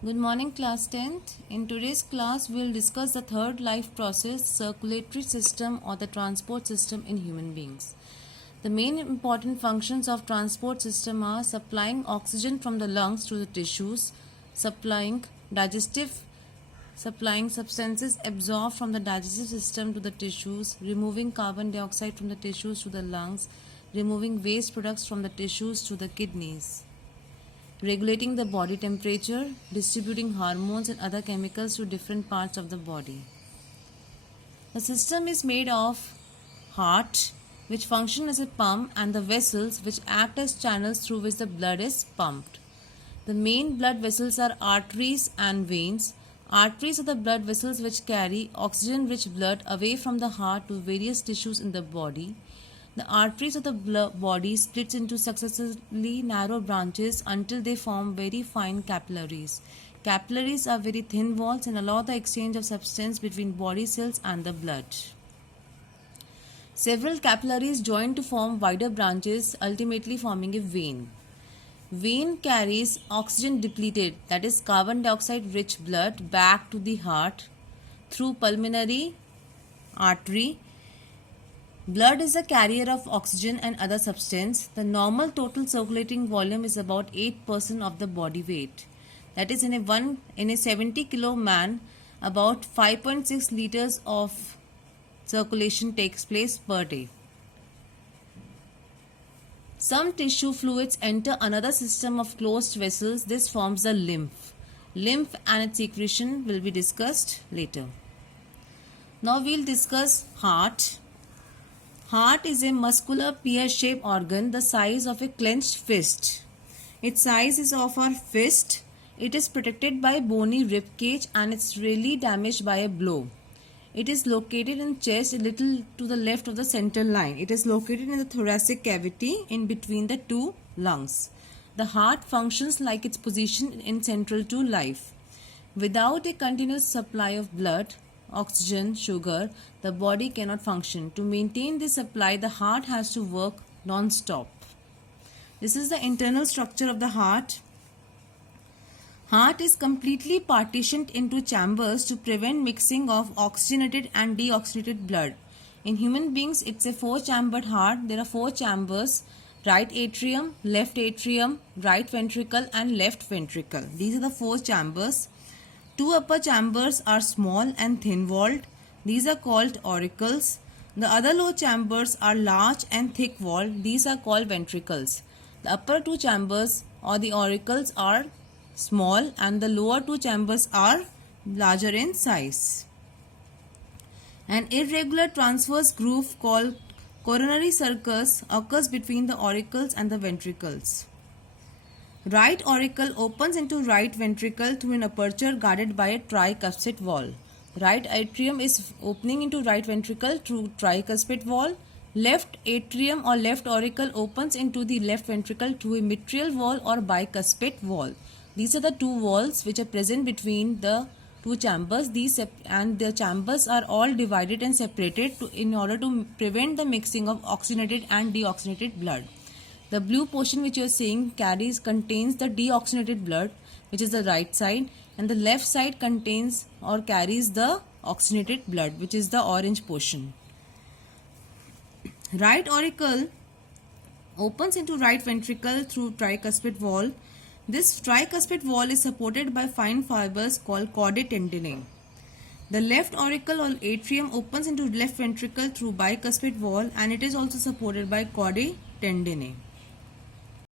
Good morning, class 10th. In today's class, we will discuss the third life process, circulatory system or the transport system in human beings. The main important functions of transport system are supplying oxygen from the lungs to the tissues, supplying substances absorbed from the digestive system to the tissues, removing carbon dioxide from the tissues to the lungs, removing waste products from the tissues to the kidneys, regulating the body temperature, distributing hormones and other chemicals to different parts of the body. The system is made of heart, which function as a pump, and the vessels, which act as channels through which the blood is pumped. The main blood vessels are arteries and veins. Arteries are the blood vessels which carry oxygen-rich blood away from the heart to various tissues in the body. The arteries of the body splits into successively narrow branches until they form very fine capillaries. Capillaries are very thin walls and allow the exchange of substance between body cells and the blood. Several capillaries join to form wider branches, ultimately forming a vein. Vein carries oxygen depleted, that is carbon dioxide rich blood, back to the heart through pulmonary artery. Blood is a carrier of oxygen and other substance. The normal total circulating volume is about 8% of the body weight. That is, in a 70 kilo man, about 5.6 liters of circulation takes place per day. Some tissue fluids enter another system of closed vessels. This forms the lymph. Lymph and its secretion will be discussed later. Now we will discuss heart. Heart is a muscular pear-shaped organ the size of a clenched fist. Its size is of our fist. It is protected by bony rib cage and it's rarely damaged by a blow. It is located in chest a little to the left of the central line. It is located in the thoracic cavity in between the two lungs. The heart functions like its position in central to life. Without a continuous supply of blood, oxygen, sugar, the body cannot function. To maintain this supply, the heart has to work non-stop. This is the internal structure of the heart. Heart is completely partitioned into chambers to prevent mixing of oxygenated and deoxygenated blood. In human beings, it's a 4-chambered heart. There are 4 chambers: right atrium, right ventricle and left ventricle. These are the 4 chambers. 2 upper chambers are small and thin-walled. These are called auricles. The other low chambers are large and thick-walled. These are called ventricles. The upper 2 chambers or the auricles are small and the lower 2 chambers are larger in size. An irregular transverse groove called coronary sulcus occurs between the auricles and the ventricles. Right auricle opens into right ventricle through an aperture guarded by a tricuspid wall. Right atrium is opening into right ventricle through tricuspid wall. Left atrium or left auricle opens into the left ventricle through a mitral wall or bicuspid wall. These are the 2 walls which are present between the 2 chambers. And the chambers are all divided and separated in order to prevent the mixing of oxygenated and deoxygenated blood. The blue portion which you are seeing contains the deoxygenated blood, which is the right side, and the left side contains or carries the oxygenated blood, which is the orange portion. Right auricle opens into right ventricle through tricuspid wall. This tricuspid wall is supported by fine fibers called chordae tendineae. The left auricle or atrium opens into left ventricle through bicuspid wall and it is also supported by chordae tendineae.